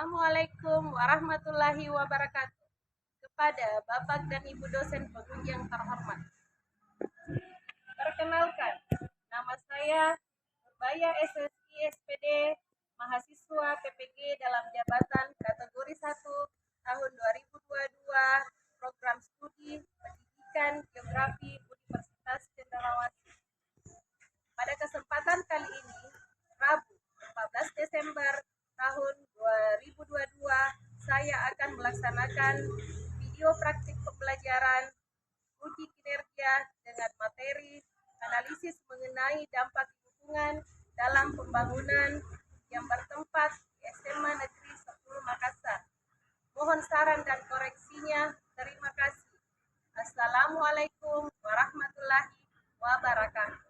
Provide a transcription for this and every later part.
Assalamualaikum warahmatullahi wabarakatuh. Kepada Bapak dan Ibu dosen pengunjung terhormat. Perkenalkan, nama saya Nurbaya SSI SPD, mahasiswa PPG dalam jabatan kategori 1 tahun 2022, program studi pendidikan geografi Universitas Cenderawasih. Pada kesempatan kali ini, Rabu 14 Desember tahun 2022, saya akan melaksanakan video praktik pembelajaran uji kinerja dengan materi analisis mengenai dampak lingkungan dalam pembangunan yang bertempat di SMA Negeri 10 Makassar. Mohon saran dan koreksinya. Terima kasih. Assalamualaikum warahmatullahi wabarakatuh.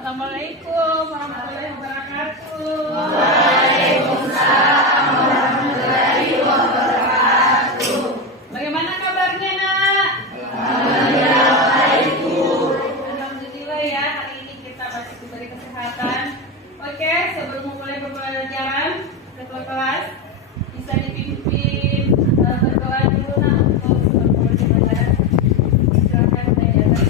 Assalamualaikum warahmatullahi wabarakatuh. Waalaikumsalam warahmatullahi wabarakatuh. Bagaimana kabarnya, Nak? Alhamdulillah ya, hari ini kita masih diberi kesehatan. Oke, sebelum mulai pembelajaran ketua kelas bisa dipimpin berdoa dulu, Nak, untuk sebelum mulai pembelajaran. Silakan dari atas.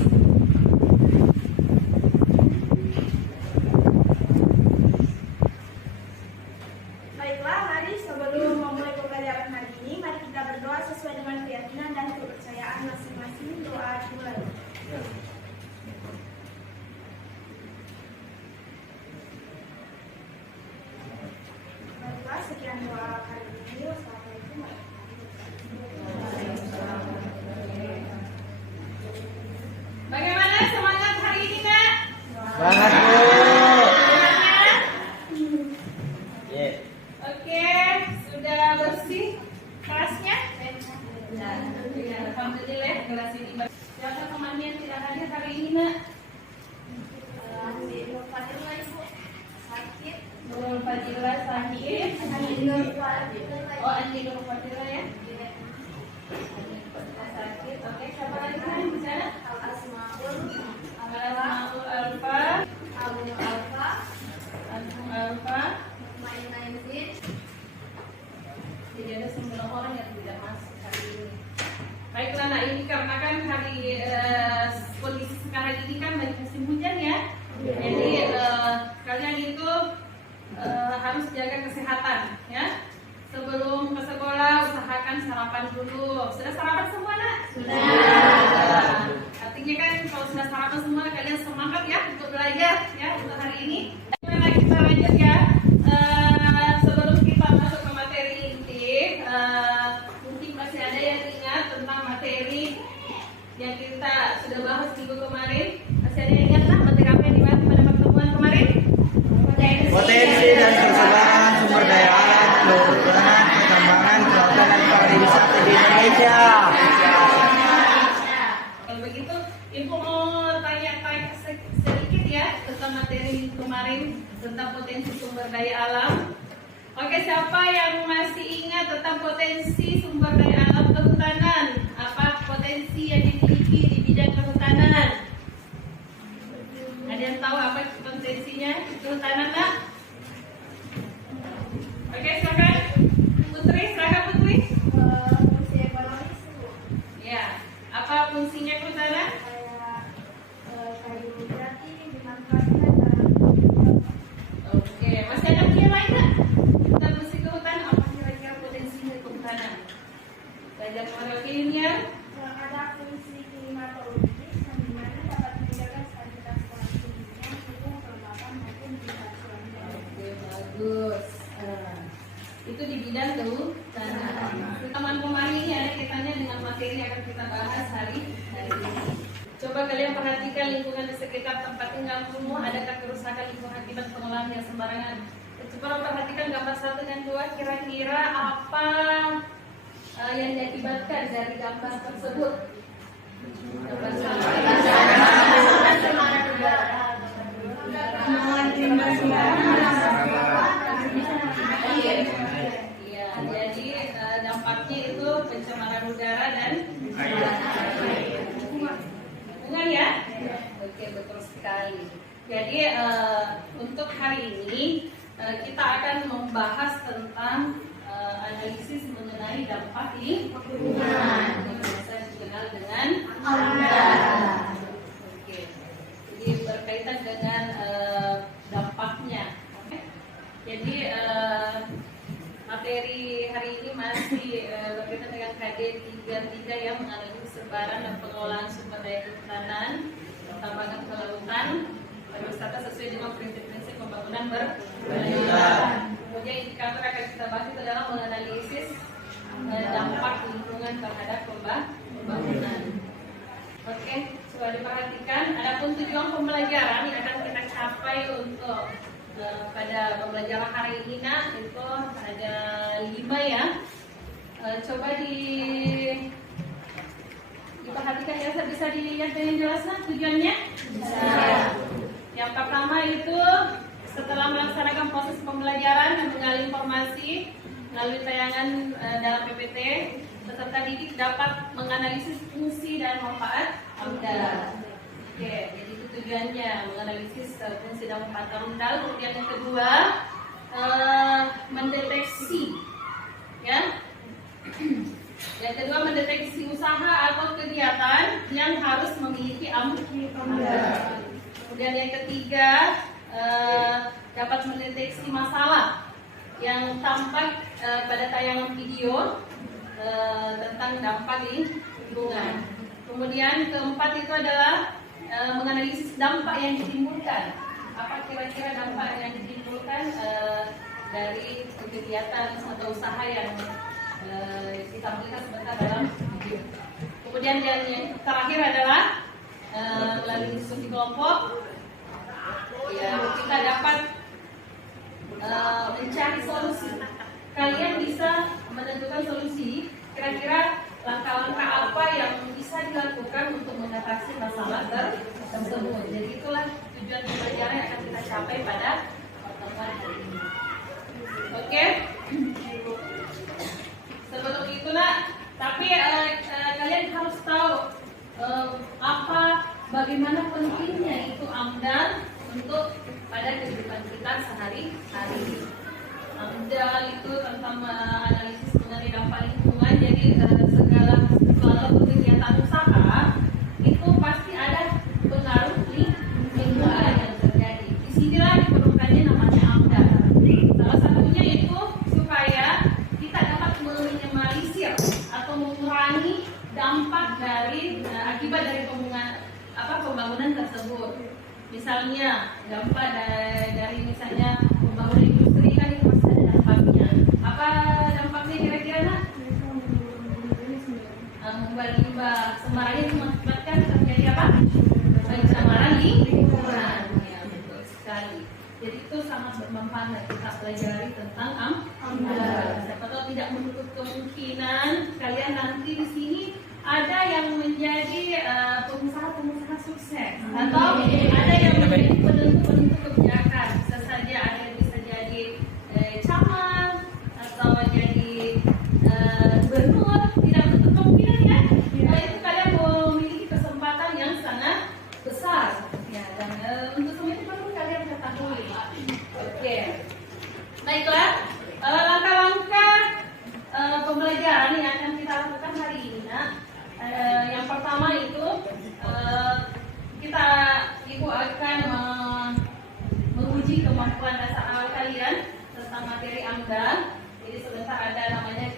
Baiklah, mari sebelum memulai pembelajaran hari ini, mari kita berdoa sesuai dengan keyakinan dan kepercayaan masing-masing. Doa dimulai. Baiklah, sekian doa kali ini. Wassalamualaikum warahmatullahi wabarakatuh. Bagaimana semangat hari ini, Nak? Semangat, Bu. Oke, sudah bersih kelasnya? Alhamdulillah, kelas ini bersih. Siapa temannya yang tidak hadir hari ini, Nak? Nur Fadila, Ibu. Sakit. Nurul Fadila sakit. Nur Fadila. Oh, Andi Nurul Fadila ya? Andi Nurul Fadila sakit. Oke, siapa lagi yang bicara? Al-Asmaul. Al-Asmaul Alfa. Abu Alfa. Antum Alfa. Mutmainah Izin. Jadi ada 9 orang yang tidak masuk hari ini. Baiklah, Nak, ini karena kan hari kondisi sekarang ini kan lagi musim hujan ya. Jadi kalian itu harus jaga kesehatan ya. Sebelum ke sekolah usahakan sarapan dulu. Sudah sarapan semua, Nak? Sudah. Artinya kan kalau sudah sarapan semua kalian semangat ya untuk belajar ya untuk hari ini. Bagaimana kita lanjut ya? Sebelum kita masuk ke materi inti, mungkin masih ada yang ingat tentang materi yang kita sudah bahas minggu kemarin. Masih ada yang ingat, Nak, materi apa yang dibahas pada pertemuan kemarin? Potensi dan persebaran sumber daya alam Ibu mau tanya-tanya sedikit ya tentang materi kemarin tentang potensi sumber daya alam. Oke, siapa yang masih ingat tentang potensi sumber daya alam kehutanan? Apa potensi yang dimiliki di bidang kehutanan? Ada yang tahu apa potensinya kehutanan, Nak? Oke, silakan. Putri, silakan Putri. Fungsi ekonomis, Bu. Ya, apa fungsinya kehutanan? Kayu jati dimanfaatkan dalam Oke, masih ada yang lain nggak? Tentang fungsi kehutanan, apa kira-kira potensinya kehutanan? Belajar model linear. ada fungsi klimatologis yang dimana dapat menjaga stabilitas kondisi dunia, suhu, kelembapan maupun tingkat cuaca. Oke, bagus. Itu di bidang kehutanan. Teman kemarin ini ada kaitannya dengan materi yang akan kita bahas hari ini. Coba kalian perhatikan lingkungan di sekitar tempat tinggalmu, adakah kerusakan lingkungan akibat pengolahan yang sembarangan? Coba perhatikan gambar 1 dan 2, kira-kira apa yang diakibatkan dari gambar tersebut? Gambar 1. Iya, jadi dampaknya itu pencemaran udara dan air. Hubungan ya? Oke, betul sekali. Jadi untuk hari ini kita akan membahas tentang analisis mengenai dampak lingkungan yang biasa dikenal dengan AMDAL. Oke, jadi berkaitan dengan dampaknya. Oke. Jadi materi hari ini masih berkaitan dengan KD 33 yang menganalisis sebaran dan pengelolaan sumber daya kehutanan, pertambangan kelautan, pariwisata sesuai dengan prinsip-prinsip pembangunan berkelanjutan. Kemudian indikator akan kita bahas itu adalah menganalisis dampak lingkungan terhadap pembangunan. Oke, coba diperhatikan. Adapun tujuan pembelajaran yang akan kita capai untuk pada pembelajaran hari ini, nah, itu ada 5 ya. Coba diperhatikan ya, bisa dilihat dengan jelas tujuannya? Bisa. Yang pertama itu setelah melaksanakan proses pembelajaran dan menggali informasi melalui tayangan dalam PPT, peserta didik dapat menganalisis fungsi dan manfaat AMDAL. Oke, jadi itu tujuannya menganalisis fungsi dan manfaat AMDAL. Kemudian yang kedua, mendeteksi, ya. Yang kedua, mendeteksi usaha atau kegiatan yang harus memiliki AMDAL. Kemudian yang ketiga, dapat mendeteksi masalah yang tampak pada tayangan video tentang dampak lingkungan. Kemudian keempat itu adalah menganalisis dampak yang ditimbulkan. Apa kira-kira dampak yang ditimbulkan dari kegiatan atau usaha yang ditampilkan sebentar dalam video. Kemudian yang terakhir adalah melalui diskusi kelompok, ya, kita dapat mencari solusi. Kalian bisa menentukan solusi. Kira-kira langkah-langkah apa yang bisa dilakukan untuk mengatasi masalah tersebut. Jadi itulah tujuan pembelajaran yang akan kita capai pada pertemuan hari ini. Oke. Sebelum itu, Nak, tapi kalian harus tahu bagaimana pentingnya itu AMDAL untuk pada kehidupan kita sehari-hari. AMDAL itu tentang analisis mengenai dampak lingkungan. Jadi segala kegiatan usaha itu pasti ada pengaruh lingkungan yang terjadi. Disinilah diperlukannya namanya AMDAL. Salah satunya itu supaya kita dapat meminimalisir atau mengurangi dampak dari akibat dari pembangunan tersebut. Misalnya dampak dari misalnya pembangunan industri kan itu pasti ada dampaknya. Apa dampaknya kira-kira, Nak? Membuat limbah sembarangan itu mengakibatkan terjadi apa? Pencemaran lingkungan. Ya, betul sekali. Jadi itu sangat bermanfaat kita pelajari tentang AMDAL. Siapa tahu tidak menutup kemungkinan kalian nanti di sini ada yang menjadi pengusaha Atau ada yang menjadi penentu kebijakan, bisa saja ada yang bisa jadi camat atau jadi gubernur, tidak menutup kemungkinan ya. Itu kalian memiliki kesempatan yang sangat besar ya, dan untuk semua itu perlu kalian ketahui. Oke, baiklah, langkah-langkah pembelajaran yang akan kita lakukan hari ini. Yang pertama itu ibu akan menguji kemampuan dasar awal kalian tentang materi AMDAL. Jadi sebentar ada namanya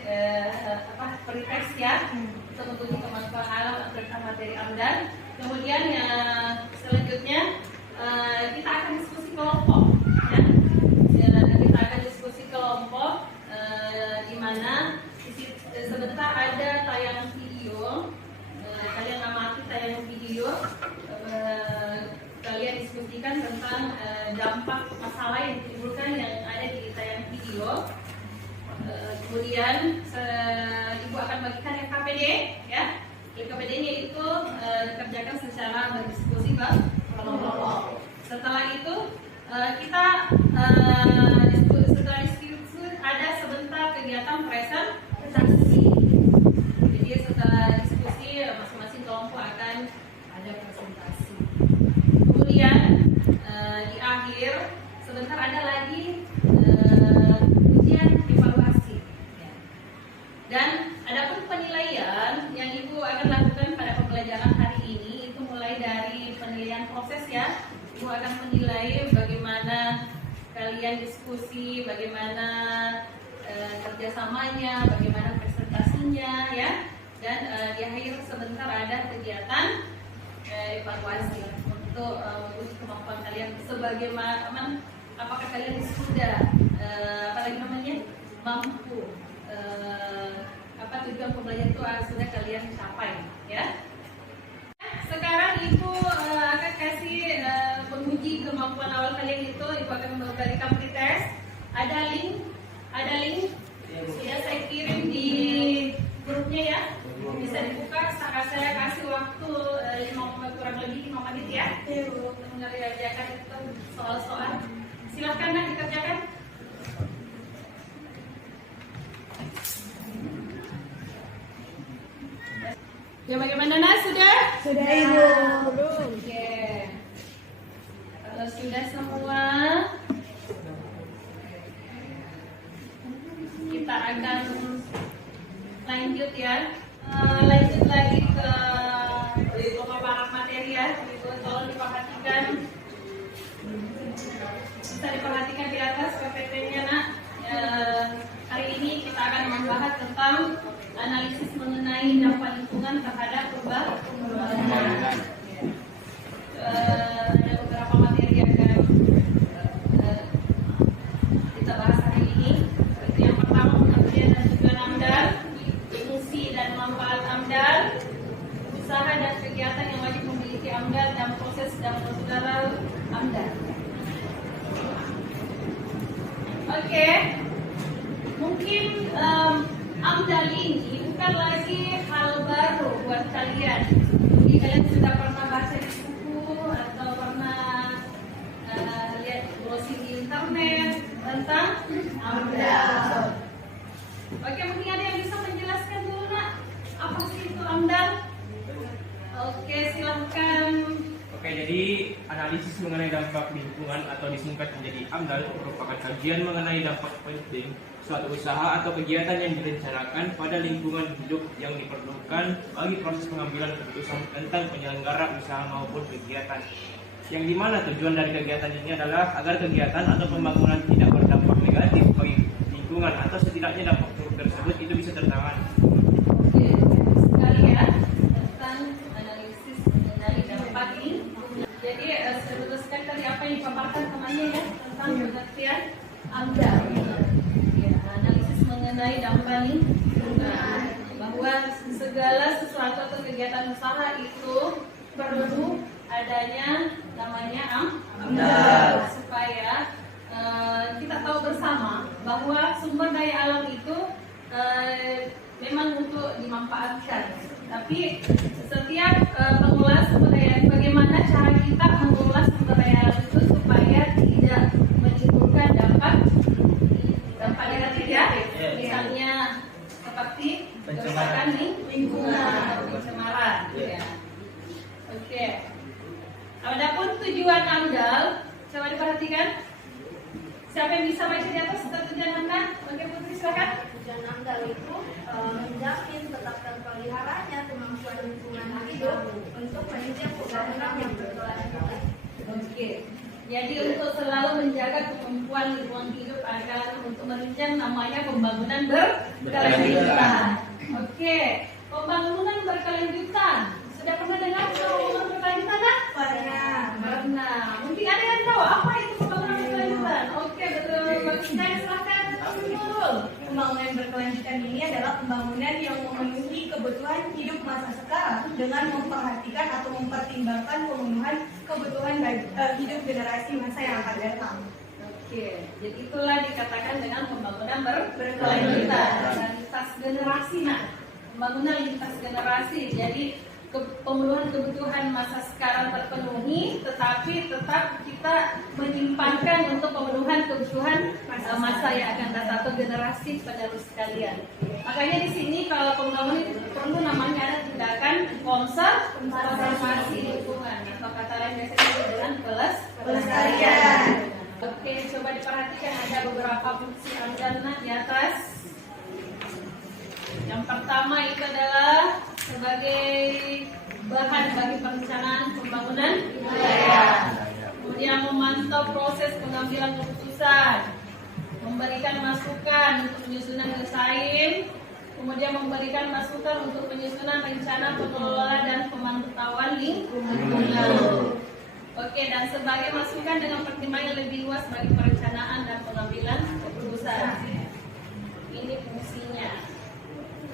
pretest ya, untuk menguji kemampuan awal tentang materi AMDAL. Kemudian yang selanjutnya kita akan diskusi kelompok ya. Kita akan diskusi kelompok di mana sebentar ada tayangan video. Kalian amati tayangan video, kalian diskusikan tentang dampak masalah yang ditimbulkan yang ada di tayangan video. Kemudian ibu akan bagikan LKPD ya. LKPD-nya itu dikerjakan secara berdiskusi ke kelompok. Setelah itu kita setelah diskusi ada sebentar kegiatan presentasi. Jadi setelah diskusi masing-masing kelompok akan ada presentasi. Kemudian di akhir sebentar ada lagi ujian evaluasi. Dan adapun penilaian yang ibu akan lakukan pada pembelajaran hari ini itu mulai dari penilaian proses ya. Ibu akan menilai bagaimana kalian diskusi, bagaimana kerjasamanya, bagaimana presentasinya ya. Dan di akhir sebentar ada kegiatan evaluasi untuk menguji kemampuan kalian sebagaimana apakah kalian sudah mampu tujuan pembelajaran itu sudah kalian capai ya. Sekarang ibu akan kasih penguji kemampuan awal kalian itu. Ibu akan memberikan pretest. Ada link sudah saya kirim di grupnya ya, bisa dibuka. Saya kasih waktu kurang lebih 5 menit ya untuk mengerjakan itu soal-soal. Silahkan dikerjakan. Ya, bagaimana sudah? Sudah Ibu. Oke. Kalau sudah semua, kita akan lanjut ya. Lanjut lagi ke pemaparan materi ya. Tolong diperhatikan. Bisa diperhatikan di atas PPT-nya nak. Hari ini kita akan membahas tentang analisis mengenai dampak lingkungan terhadap perubahan. Ada beberapa materi yang akan kita bahas hari ini. Yang pertama pengertian dan tujuan AMDAL, fungsi dan manfaat AMDAL, usaha dan kegiatan yang wajib memiliki AMDAL dan proses dan prosedural AMDAL. Oke. Mungkin AMDAL ini bukan lagi hal baru buat kalian. Jadi kalian sudah pernah baca di buku atau pernah lihat browsing di internet tentang AMDAL. Oke, mungkin ada yang bisa menjelaskan dulu nak, apa sih itu AMDAL? Oke, silahkan. Oke, jadi analisis mengenai dampak lingkungan atau disingkat menjadi AMDAL merupakan kajian mengenai dampak penting suatu usaha atau kegiatan yang direncanakan pada lingkungan hidup yang diperlukan bagi proses pengambilan keputusan tentang penyelenggara usaha maupun kegiatan. Yang dimana tujuan dari kegiatan ini adalah agar kegiatan atau pembangunan tidak berdampak negatif bagi lingkungan atau setidaknya dampak buruk tersebut itu bisa tertangani. Oke, sekali ya tentang analisis mengenai dampak lingkungan. Jadi saya teruskan tadi apa yang dipaparkan temannya ya tentang pengertian AMDAL. Mengenai dampak lingkungan, bahwa segala sesuatu atau kegiatan usaha itu perlu adanya namanya AMDAL supaya kita tahu bersama bahwa sumber daya alam itu memang untuk dimanfaatkan, tapi setiap pengelola sumber daya bagaimana cara tujuan AMDAL, coba diperhatikan. Siapa yang bisa baca di atas tujuan AMDAL? Oke Putri silakan. Tujuan AMDAL itu menjamin tetap terpeliharanya kemampuan lingkungan hidup untuk menunjang pembangunan yang berkelanjutan. Oke. Jadi untuk selalu menjaga kemampuan lingkungan hidup agar untuk menunjang namanya pembangunan berkelanjutan. Oke. Pembangunan berkelanjutan. Sudah pernah dengar pembangunan berkelanjutan? Pernah. Mungkin ada yang tahu apa itu pembangunan berkelanjutan? Oke, betul. Saya silakan Nurul. Pembangunan berkelanjutan ini adalah pembangunan yang memenuhi kebutuhan hidup masa sekarang dengan memperhatikan atau mempertimbangkan pemenuhan kebutuhan hidup generasi masa yang akan datang. Oke, jadi itulah dikatakan dengan pembangunan berkelanjutan, lintas generasi. Nah, pembangunan lintas generasi. Jadi pemenuhan kebutuhan masa sekarang terpenuhi, tetapi tetap kita menyimpankan untuk pemenuhan kebutuhan masa yang akan datang atau generasi penerus sekalian. Makanya di sini kalau pembangunan itu perlu namanya ada tindakan konservasi lingkungan atau kata lain biasa disebut dengan pelestarian. Oke, coba diperhatikan ada beberapa fungsi AMDAL di atas. Yang pertama itu adalah sebagai bahan bagi perencanaan pembangunan wilayah. Kemudian memantau proses pengambilan keputusan, memberikan masukan untuk penyusunan desain, kemudian memberikan masukan untuk penyusunan rencana pengelola dan pemantauan lingkungan. Oke, dan sebagai masukan dengan pertimbangan lebih luas bagi perencanaan dan pengambilan keputusan. Ini fungsinya.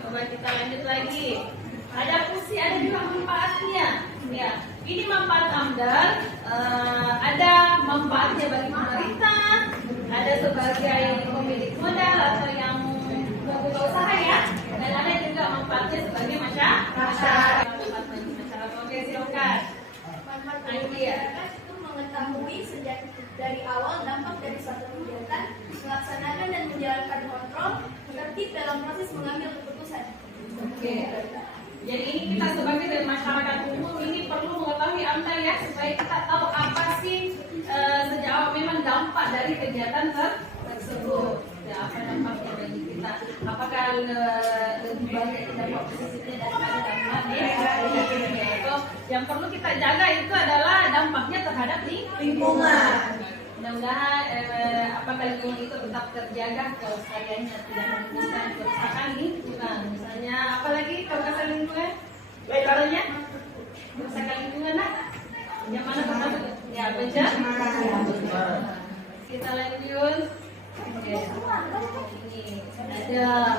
Coba kita lanjut lagi. Ada fungsi, ada juga manfaatnya. Ya, ini manfaat AMDAL. Ada manfaatnya bagi pemerintah, ada sebagai pemilik modal atau yang membuka usaha ya, dan ada juga manfaatnya sebagai masyarakat. Oke, silakan. Manfaat bagi masyarakat itu mengetahui sejak dari awal dampak dari suatu kegiatan, melaksanakan dan menjalankan kontrol, tertib dalam proses mengambil keputusan. Oke. Jadi ini kita sebagai dari masyarakat umum ini perlu mengetahui AMDAL ya, supaya kita tahu apa sih sejak awal memang dampak dari kegiatan tersebut. Ya, apa dampaknya bagi kita? Apakah lebih banyak dampak positifnya daripada dampak negatifnya? Atau yang perlu kita jaga itu adalah dampaknya terhadap lingkungan. Mudah-mudahan apakah lingkungan itu tetap terjaga kelestariannya, tidak menimbulkan kerusakan lingkungan. Misalnya apalagi kerusakan lingkungan? Contohnya kerusakan lingkungan nah? Yang mana pertama? Ya, bencana. Kita lanjut. Oke. Ini ada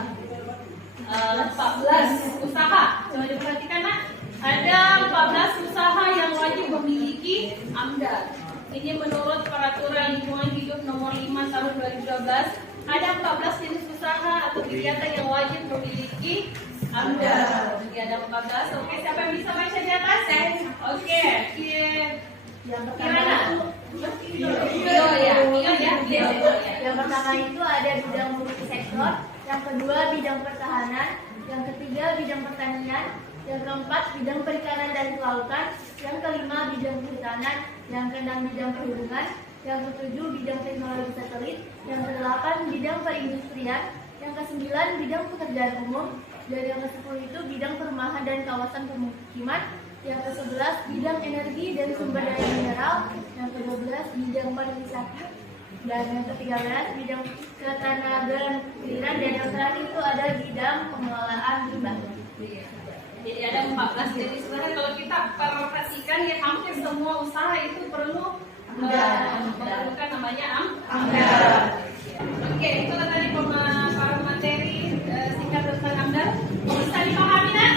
14 usaha. Coba diperhatikan nah. Ada 14 usaha yang wajib memiliki AMDAL. Ini menurut Peraturan Lingkungan Hidup Nomor 5 Tahun 2012. Ada 14 jenis usaha atau kegiatan yang wajib memiliki AMDAL. Jadi ada 14. Oke, siapa yang bisa baca di atas? Oke, Yang pertama Yang pertama itu ada bidang multisektor, yang kedua bidang pertahanan, yang ketiga bidang pertanian, yang keempat bidang perikanan dan kelautan, yang kelima bidang kehutanan, yang keenam bidang perhubungan, yang ketujuh bidang teknologi satelit, yang kedelapan bidang perindustrian, yang kesembilan bidang pekerjaan umum, dan yang kesepuluh itu bidang perumahan dan kawasan pemukiman, yang ke-11 bidang energi dan sumber daya mineral, yang ke-12 bidang pariwisata, dan yang ke-13 bidang ketenagakerjaan, dan yang terakhir itu ada bidang pengelolaan limbah. Jadi ada 14 jenis usaha. Kalau kita perhatikan ya hampir semua usaha itu perlu memerlukan namanya AMDAL. Oke, itu tadi para materi singkat tentang AMDAL. Bisa dipahami kan?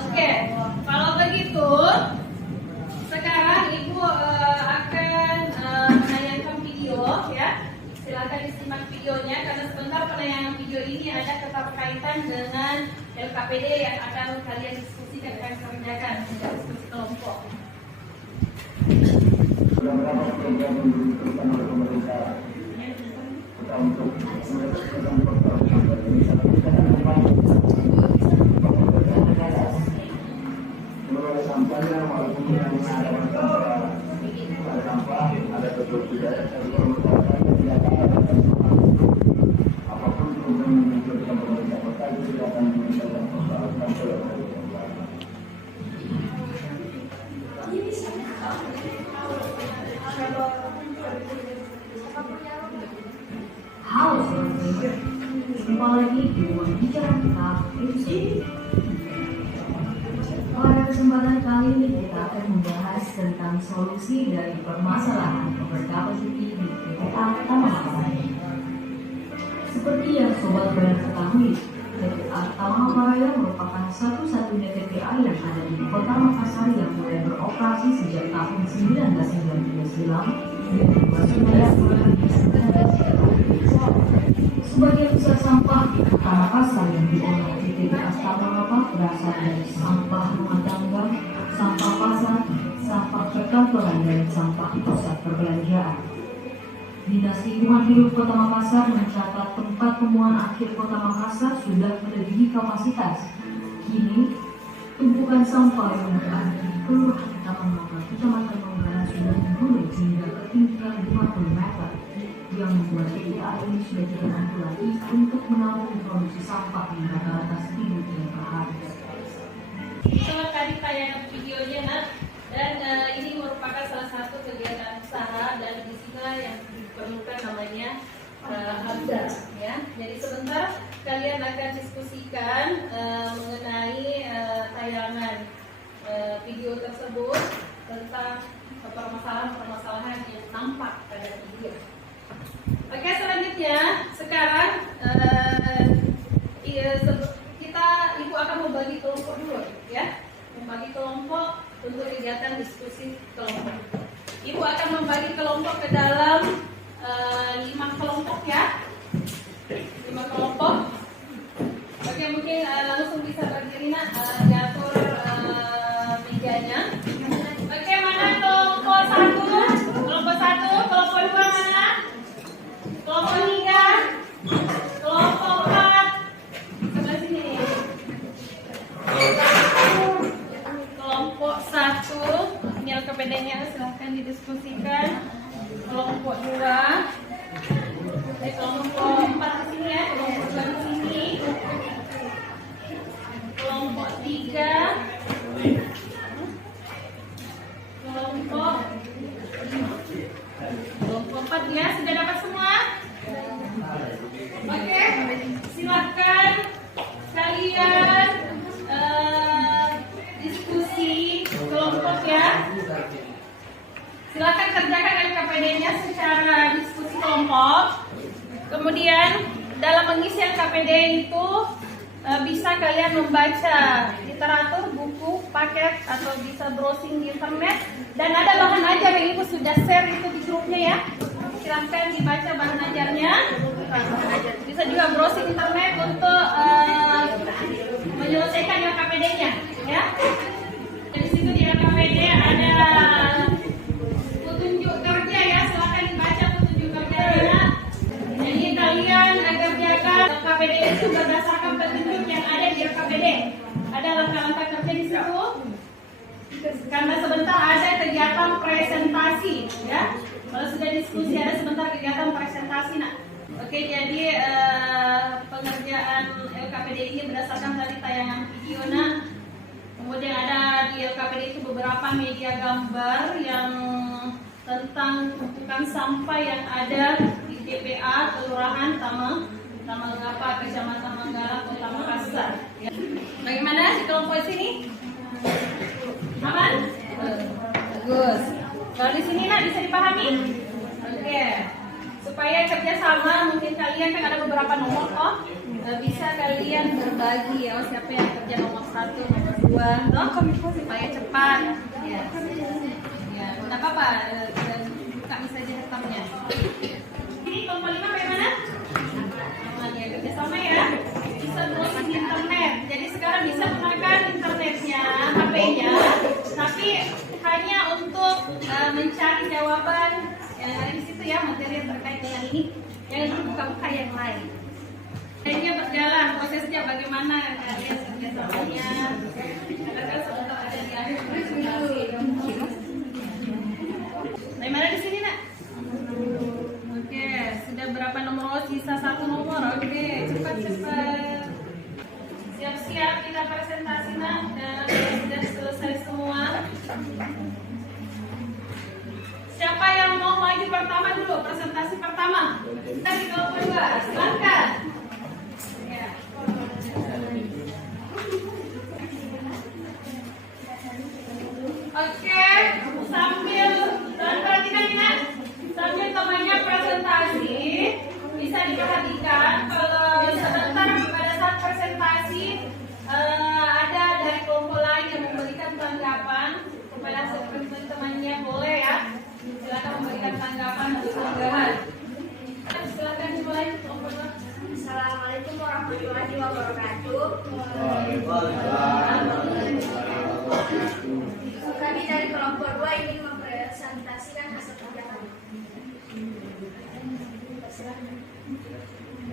Oke, kalau begitu sekarang Ibu akan menayangkan video ya. Silakan disimak videonya karena sebentar penayangan video ini ada keterkaitan dengan LKPD yang akan kalian diskusikan, akan kerjakan diskusi kelompok. Beberapa program yang diberikan oleh pemerintah kita untuk menyelesaikan persoalan ini satu kegiatan memang mulai sampainya walaupun yang ada masalah ada sampah, ada betul tidak, ada merupakan kegiatan ada sampah. Apapun program yang dilakukan pemerintah kota itu tidak akan menyelesaikan persoalan sampah. Halo semuanya, jumpa lagi di ruang bicara kita episode. Pada kesempatan kali ini kita akan membahas tentang solusi dari permasalahan overcapacity di TPA Taman Amaraya. Seperti yang sobat banyak ketahui, TPA Taman Amaraya merupakan satu-satunya TPA yang ada di Kota Makassar yang mulai beroperasi sejak tahun 1999. Sebagian besar sampah di Kota Makassar yang diolah di TPA Taman Amaraya berasal dari sampah rumah tangga, sampah pasar, sampah perkantoran, dan sampah pusat perbelanjaan. Dinas Lingkungan Hidup Kota Makassar mencatat tempat pembuangan akhir Kota Makassar sudah melebihi kapasitas. Kini, tumpukan sampah yang berada di Kelurahan Taman Makassar, Kecamatan Manggaran sudah menurun hingga ketinggian 50 meter, yang membuat TPA ini sudah tidak mampu lagi untuk menampung produksi sampah yang rata-rata 1.000 ton per hari. Selamat tadi tayangan videonya, Nak. Dan ini merupakan salah satu kegiatan usaha dan di sini yang diperlukan namanya AMDAL, ya. Jadi sebentar kalian akan diskusikan mengenai tayangan video tersebut tentang permasalahan-permasalahan yang nampak pada video. Oke, selanjutnya sekarang Ibu akan membagi kelompok dulu, ya. Membagi kelompok untuk kegiatan diskusi kelompok. Ibu akan membagi kelompok ke dalam 5 kelompok, ya. 5 kelompok. Oke, mungkin langsung bisa berdiri, Nak, diatur mejanya. Oke, mana kelompok 1? Kelompok 1, kelompok 2 mana? Kelompok 3, kelompok 4, sebelah sini. Kelompok 1, ini LKPD-nya silahkan didiskusikan. Kelompok 2, kelompok 4 di sini, ya. Kelompok 2 di sini. Kelompok 3, kelompok 4, ya. Sudah dapat semua? Oke, silakan kalian diskusi kelompok, ya. Silakan kerjakan LKPD-nya secara diskusi kelompok. Kemudian dalam mengisi LKPD itu bisa kalian membaca literatur, buku, paket, atau bisa browsing di internet. Dan ada bahan ajar yang Ibu sudah share itu di grupnya, ya. Silahkan dibaca bahan ajarnya. Bisa juga browsing internet untuk menyelesaikan LKPD-nya, ya. Di situ di LKPD ada petunjuk kerja, ya. Silahkan dibaca petunjuk kerjanya. Jadi kalian kerjakan LKPD itu berdasarkan petunjuk yang ada di LKPD. Ada langkah-langkah kerja di situ. Karena sebentar ada kegiatan presentasi, ya. Kalau sudah diskusi ada sebentar kegiatan presentasi, Nak. Oke, jadi pengerjaan LKPD ini berdasarkan dari tayangan video, Nak. Kemudian ada di LKPD itu beberapa media gambar yang tentang tumpukan sampah yang ada di TPA Kelurahan Tamanggapa, Kecamatan Manggala, Kota Makassar. Ya. Bagaimana di kelompok sini? Aman? Bagus. Kalau di sini, Nak, bisa dipahami? Oke. Supaya kerjasama, mungkin kalian kan ada beberapa nomor, bisa kalian berbagi, ya. Siapa yang kerja nomor 1, nomor 2, supaya cepat. Ya. Ya, tidak apa-apa. Buka saja reklamnya. Ini kelompok 5 bagaimana? Aman, ya, kerjasama, ya. Bisa browsing di internet. Jadi sekarang bisa gunakan internetnya, HP-nya, tapi hanya untuk mencari jawaban yang ada di situ, ya, materi yang terkait dengan ini. Jangan buka-buka yang lain. Akhirnya berjalan prosesnya bagaimana kalian kerjasamanya. Karena kan sebentar ada di Dari mana di sini nak? Oke, sudah berapa nomor? Sisa 1 nomor. Oke, cepat. Siap-siap kita presentasi nak. Dan sudah selesai semua. Siapa yang mau maju pertama dulu? Presentasi pertama. Dari kelompok 2, silakan. Ya. Oke, sambil dan perhatikan ya, sambil temannya presentasi, bisa diperhatikan kalau sebentar pada saat presentasi ada dari kelompok lain yang memberikan tanggapan kepada teman-temannya, boleh ya, silakan memberikan tanggapan untuk sanggahan. Silakan dimulai kelompok 2. Assalamualaikum warahmatullahi wabarakatuh. Kami dari kelompok 2 ingin mempresentasikan hasil kerja kami.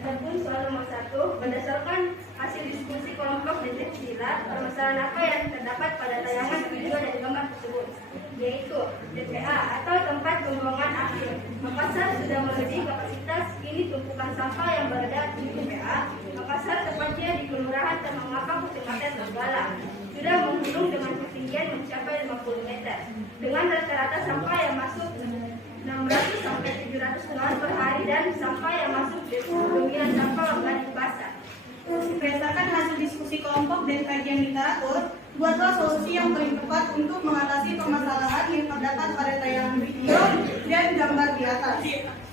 Adapun soal nomor 1, berdasarkan hasil diskusi kelompok Pancasila, permasalahan apa yang terdapat pada tayangan video dan gambar tersebut, yaitu TPA atau tempat pembuangan akhir. Makassar sudah melebihi kapasitas, ini tumpukan sampah yang berada di TPA. Makassar tepatnya di Kelurahan Tamangapang, Kecamatan Donggala, sudah menggunung dengan ketinggian mencapai 50 meter. Dengan rata-rata sampah yang masuk 600 sampai 700 ton per hari dan sampah yang masuk dominan sampah organik basah. Berdasarkan hasil diskusi kelompok dan kajian literatur, buatlah solusi yang paling tepat untuk mengatasi permasalahan yang terdapat pada tayangan video dan gambar di atas.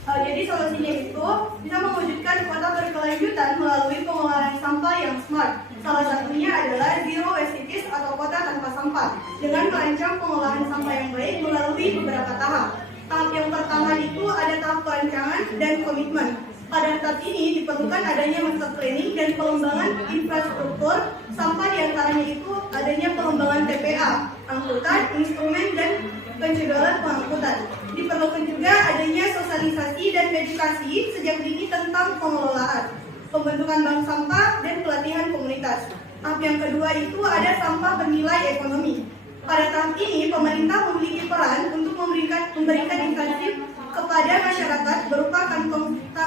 Jadi solusinya itu bisa mewujudkan kota berkelanjutan melalui pengolahan sampah yang smart. Salah satunya adalah zero waste atau kota tanpa sampah, dengan merancang pengolahan sampah yang baik melalui beberapa tahap. Tahap yang pertama itu ada tahap perancangan dan komitmen. Pada tahap ini diperlukan adanya master planning dan pengembangan infrastruktur sampah, diantaranya itu adanya pengembangan TPA, angkutan, instrumen, dan penjadwalan pengangkutan. Diperlukan juga adanya sosialisasi dan edukasi sejak dini tentang pengelolaan, pembentukan bank sampah, dan pelatihan komunitas. Tahap yang kedua itu ada sampah bernilai ekonomi. Pada tahap ini, pemerintah memiliki peran untuk memberikan insentif kepada masyarakat berupa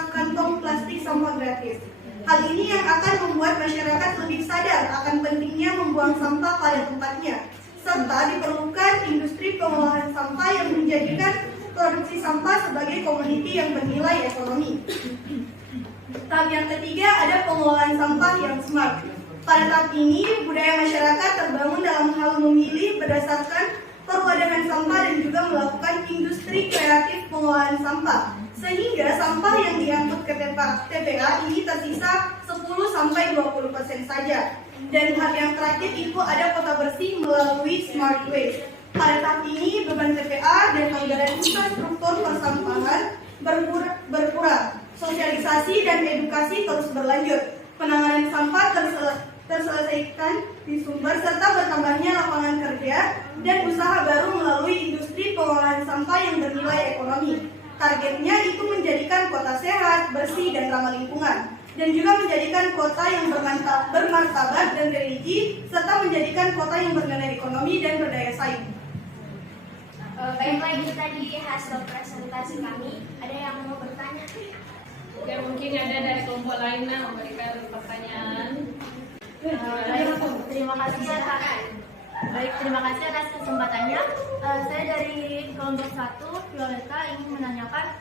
kantong plastik sampah gratis. Hal ini yang akan membuat masyarakat lebih sadar akan pentingnya membuang sampah pada tempatnya, serta diperlukan industri pengolahan sampah yang menjadikan produksi sampah sebagai komoditi yang bernilai ekonomi. Tahap yang ketiga ada pengolahan sampah yang smart. Pada tahap ini, budaya masyarakat terbangun dalam hal memilih berdasarkan perwadahan sampah dan juga melakukan industri kreatif pengolahan sampah, sehingga sampah yang diangkut ke TPA ini tersisa 10-20% saja. Dan hal yang terakhir itu ada kota bersih melalui smart waste. Pada tahap ini, beban TPA dan anggaran infrastruktur persampahan berkurang. Sosialisasi dan edukasi terus berlanjut. Penanganan sampah terselesaikan di sumber serta bertambahnya lapangan kerja dan usaha baru melalui industri pengolahan sampah yang bernilai ekonomi. Targetnya itu menjadikan kota sehat, bersih, dan ramah lingkungan, dan juga menjadikan kota yang bermartabat dan religi, serta menjadikan kota yang bernilai ekonomi dan berdaya saing. Baiklah, itu tadi hasil presentasi kami. Ada yang mau bertanya? Oke, mungkin ada dari kelompok lain yang memberikan pertanyaan. Terima kasih atas. Baik, terima kasih atas kesempatannya. Saya dari kelompok 1, Violeta, ingin menanyakan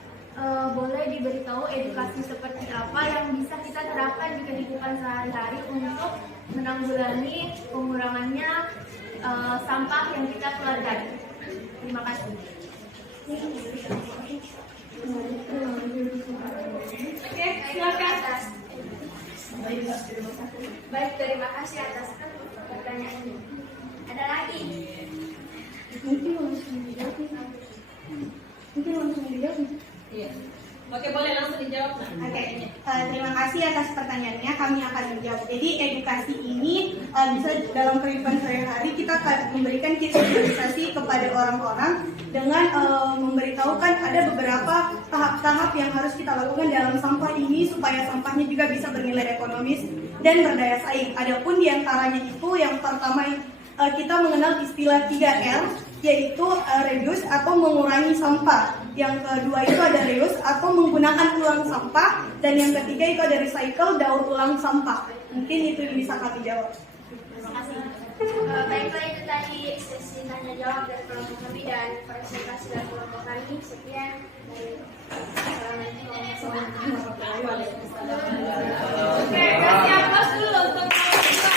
boleh diberitahu edukasi seperti apa yang bisa kita terapkan di kehidupan sehari-hari untuk menanggulangi pengurangannya sampah yang kita keluarkan. Terima kasih. Oke, silakan. Baik, terima kasih atas pertanyaannya. Ada lagi? Mungkin langsung dijawab. Iya. Oke, boleh langsung dijawab. Oke, terima kasih atas pertanyaannya. Kami akan menjawab. Jadi edukasi ini bisa dalam kehidupan sehari-hari kita akan memberikan sosialisasi kepada orang-orang dengan memberitahukan ada beberapa tahap-tahap yang harus kita lakukan dalam sampah ini supaya sampahnya juga bisa bernilai ekonomis dan berdaya saing. Adapun diantaranya itu yang pertama kita mengenal istilah 3R, yaitu reduce atau mengurangi sampah. Yang kedua itu ada reuse atau menggunakan ulang sampah, dan yang ketiga itu ada recycle, daur ulang sampah. Mungkin itu yang bisa kami jawab. Terima kasih. Baiklah, itu tadi sesi tanya jawab dari kelompok kami dan presentasi dari kelompok kami. Sekian dari Oke, kasih aplaus dulu untuk kelompok.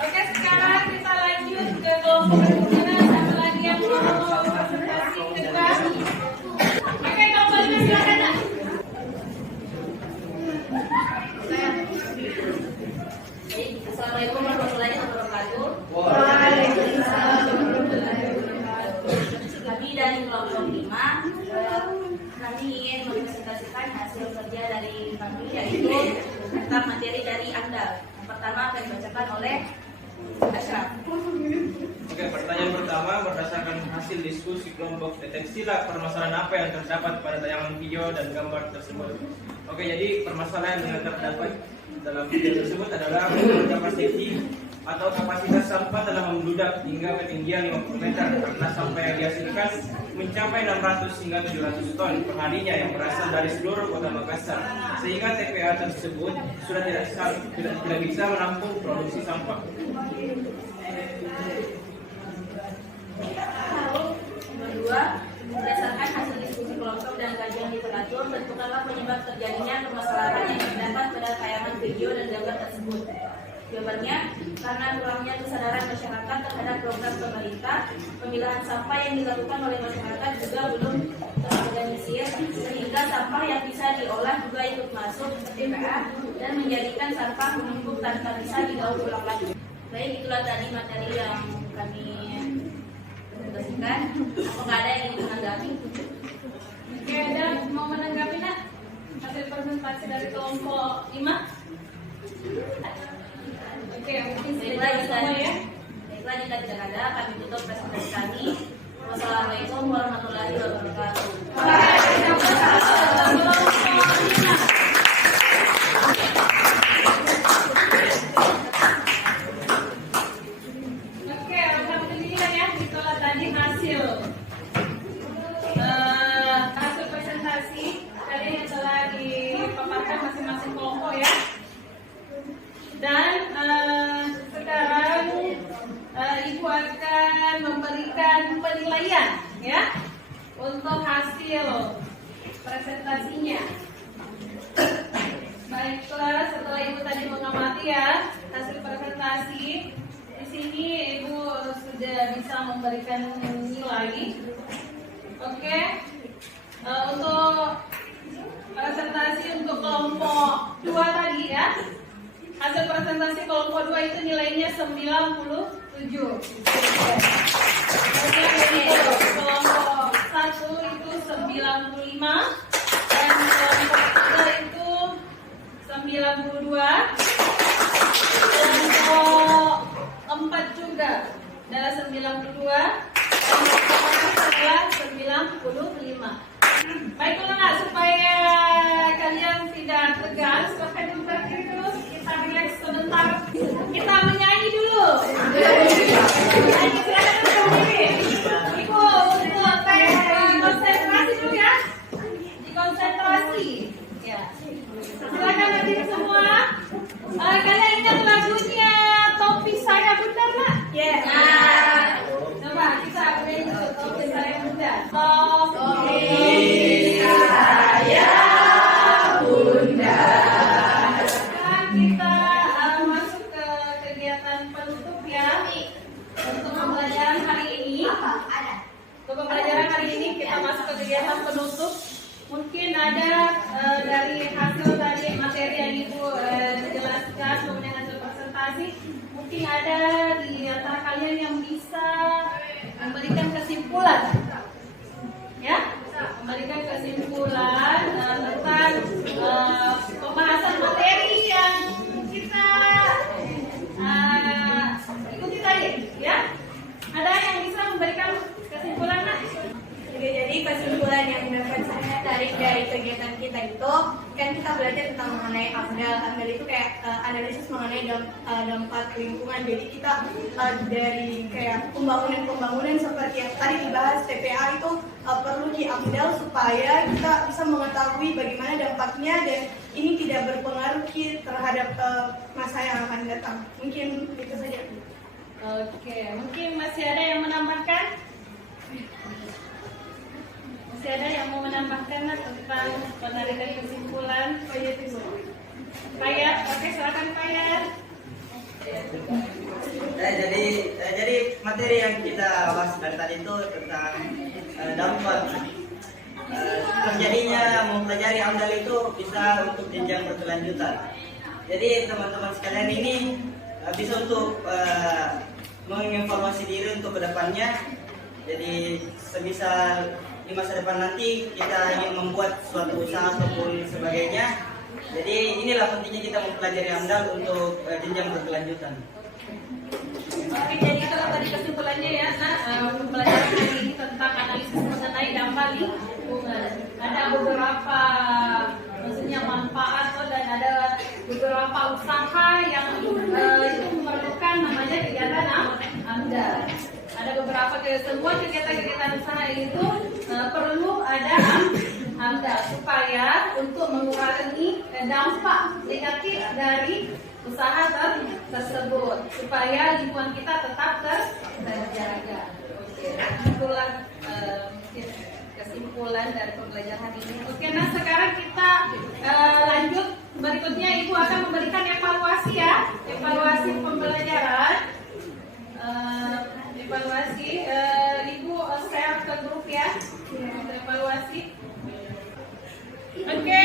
Oke, sekarang kita lanjut ke kelompok berikutnya. Satu lagi yang mau presentasi kedua. Oke, kelompok 5 silakan. Nak. Assalamualaikum warahmatullahi wabarakatuh. Waalaikumsalam warahmatullahi wabarakatuh. Kami dari kelompok 5, kami ingin mempresentasikan hasil kerja dari kami, yaitu tentang materi dari AMDAL. Yang pertama akan dibacakan oleh Ashraf. Oke, pertanyaan pertama, berdasarkan hasil diskusi kelompok, deteksilah permasalahan apa yang terdapat pada tayangan video dan gambar tersebut. Oke, jadi permasalahan yang terdapat dalam video tersebut adalah kapasiti atau kapasitas sampah telah membludak hingga ketinggian 50 meter karena sampah yang dihasilkan mencapai 600 hingga 700 ton perharinya yang berasal dari seluruh kota Makassar, sehingga TPA tersebut sudah tidak bisa menampung produksi sampah. Kedua, berdasarkan hasil diskusi kelompok dan kajian literatur, tentukanlah penyebab terjadinya permasalahan yang terdapat pada tayangan video dan gambar tersebut. Jawabannya, karena kurangnya kesadaran masyarakat terhadap program pemerintah, pemilahan sampah yang dilakukan oleh masyarakat juga belum terorganisir, sehingga sampah yang bisa diolah juga ikut masuk ke TPA dan menjadikan sampah menumpuk tanpa bisa didaur ulang lagi. Baik, itulah tadi materi yang kami presentasikan. Apakah ada yang ingin menanggapi? Oke, ada mau menanggapi nak hasil presentasi dari kelompok 5? Oke, mungkin Baiklah, sudah semua ya. Baiklah, jika tidak ada, kami tutup presentasi kami. Wassalamualaikum warahmatullahi wabarakatuh. Oke, alhamdulillah ya, itulah tadi hasil presentasi tadi yang telah dipaparkan masing-masing kelompok ya. Dan sekarang Ibu akan memberikan penilaian ya untuk hasil presentasinya. Baiklah, setelah Ibu tadi mengamati ya hasil presentasi, di sini Ibu sudah bisa memberikan nilai. Oke, untuk presentasi untuk kelompok 2 tadi ya. Hasil presentasi kelompok 2 itu nilainya 97. Kemudian kelompok 1 itu 95 dan kelompok 3 itu 92 dan kelompok 4 juga adalah 92 dan kelompok adalah 95. Baiklah, supaya kalian tidak tegang, silahkan duduk dulu. Kita relax sebentar. Kita menyanyi dulu. Nyanyi, silakan duduk diri. Ibu untuk konsentrasi dulu ya. Dikonsentrasi. Ya. Silakan hadir semua. Kalian ingat lagunya Topi Saya Bunda nggak? Ya. Nah, coba kita beri dulu Topi Saya Bunda. Topi saya Bunda. Sekarang kita masuk ke kegiatan penutup ya. Untuk pembelajaran hari ini. Untuk pembelajaran hari ini kita masuk ke kegiatan penutup. Mungkin ada dari hasil tadi materi yang Ibu jelaskan, kemudian hasil presentasi, mungkin ada di antara kalian yang bisa memberikan kesimpulan, ya, memberikan kesimpulan tentang pembahasan materi yang kita ikuti tadi, ya. Ada yang bisa memberikan kesimpulan, nak? Jadi kesimpulan yang dapat saya tarik dari kegiatan kita itu, kan kita belajar tentang mengenai AMDAL. AMDAL itu kayak analisis mengenai dampak lingkungan. Jadi kita dari kayak pembangunan seperti yang tadi dibahas TPA itu perlu diambil supaya kita bisa mengetahui bagaimana dampaknya dan ini tidak berpengaruh terhadap masa yang akan datang. Mungkin itu saja. Oke, mungkin masih ada yang menambahkan? Masih ada yang mau menambahkan tentang penarikan kesimpulan? Payat, oke silakan Payat. Jadi materi yang kita bahas dari tadi itu tentang dampak terjadinya mempelajari AMDAL itu bisa untuk jenjang berkelanjutan. Jadi teman-teman sekalian ini bisa untuk mengevaluasi diri untuk kedepannya. Jadi sebisa di masa depan nanti kita ingin membuat suatu usaha ataupun sebagainya. Jadi inilah pentingnya kita mempelajari AMDAL untuk jenjang berkelanjutan. Oke, jadi kalau tadi kesimpulannya ya, pembelajaran hari ini tentang analisis mengenai dampak lingkungan. Ada beberapa, maksudnya manfaat dan ada beberapa usaha yang itu memerlukan namanya kegiatan AMDAL. Ada beberapa semua kegiatan usaha itu perlu ada AMDAL supaya untuk mengurangi dampak negatif dari usaha tersebut supaya lingkungan kita tetap terjaga. Oke, itulah kesimpulan dari pembelajaran ini. Oke, nah sekarang kita lanjut. Berikutnya Ibu akan memberikan evaluasi ya, evaluasi pembelajaran. Evaluasi, Ibu share ke grup ya, evaluasi. Oke,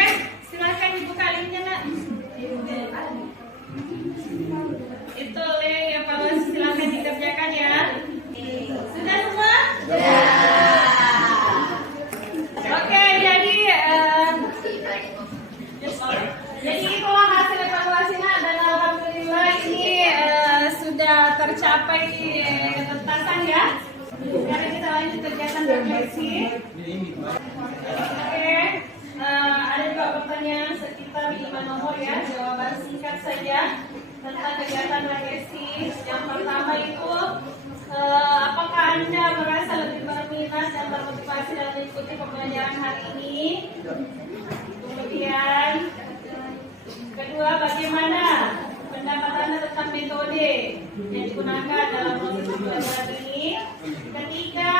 silakan Ibu kalinya nak. Itu evaluasi silakan dikerjakan ya. Sudah semua? Ya. Oke, jadi itulah hasil evaluasinya dan alhamdulillah ini sudah tercapai ketuntasan ya. Sekarang kita lanjut kegiatan refleksi. Oke, ada juga pertanyaan sekitar 5 nomor ya, jawaban singkat saja tentang kegiatan refleksi. Yang pertama itu, apakah Anda merasa lebih berminat dan termotivasi dalam mengikuti pembelajaran hari ini? Kemudian, kedua, bagaimana pendapat Anda tentang metode yang digunakan dalam proses pembelajaran ini? Ketiga,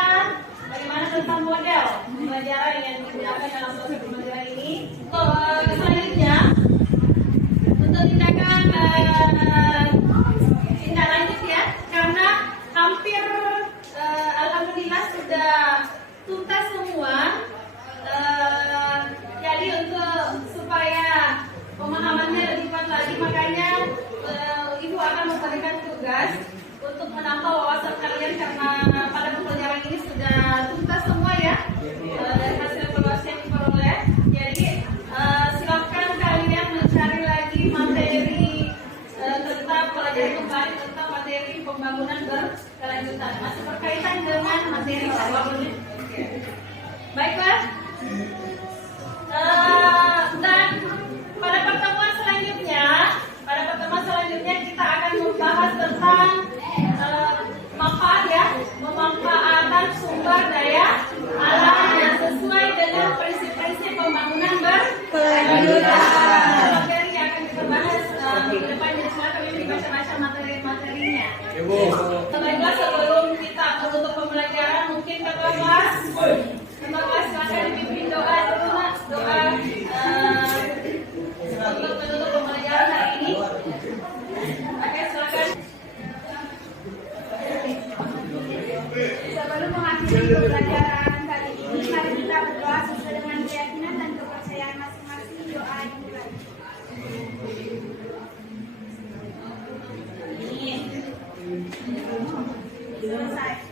bagaimana tentang model pembelajaran yang digunakan dalam proses pembelajaran ini? Selanjutnya, untuk tindakan tindak lanjut ya, karena hampir alhamdulillah sudah tuntas semua. Jadi untuk supaya pemahamannya lebih kuat lagi, makanya Ibu akan memberikan tugas untuk menambah wawasan kalian karena pada pembelajaran ini sudah tuntas semua ya dari hasil evaluasi yang diperoleh. Jadi silakan kalian mencari lagi materi tentang pelajari kembali tentang materi pembangunan berkelanjutan, masih berkaitan dengan materi tadi. Baiklah. Dan pada pertemuan selanjutnya kita akan membahas tentang manfaat ya, pemanfaatan sumber daya alam yang sesuai dengan prinsip-prinsip pembangunan berkelanjutan. Materi yang akan kita bahas minggu depan, jadi silakan dibaca-baca materi-materinya. Baiklah, sebelum kita menutup pembelajaran, mungkin Ketua Kelas silakan dipimpin doa dulu Mas, doa untuk menutup pembelajaran hari ini. Oke, silakan. Sebelum mengakhiri pembelajaran kali ini, mari kita berdoa sesuai dengan keyakinan dan kepercayaan masing-masing. Doa dimulai. Selesai.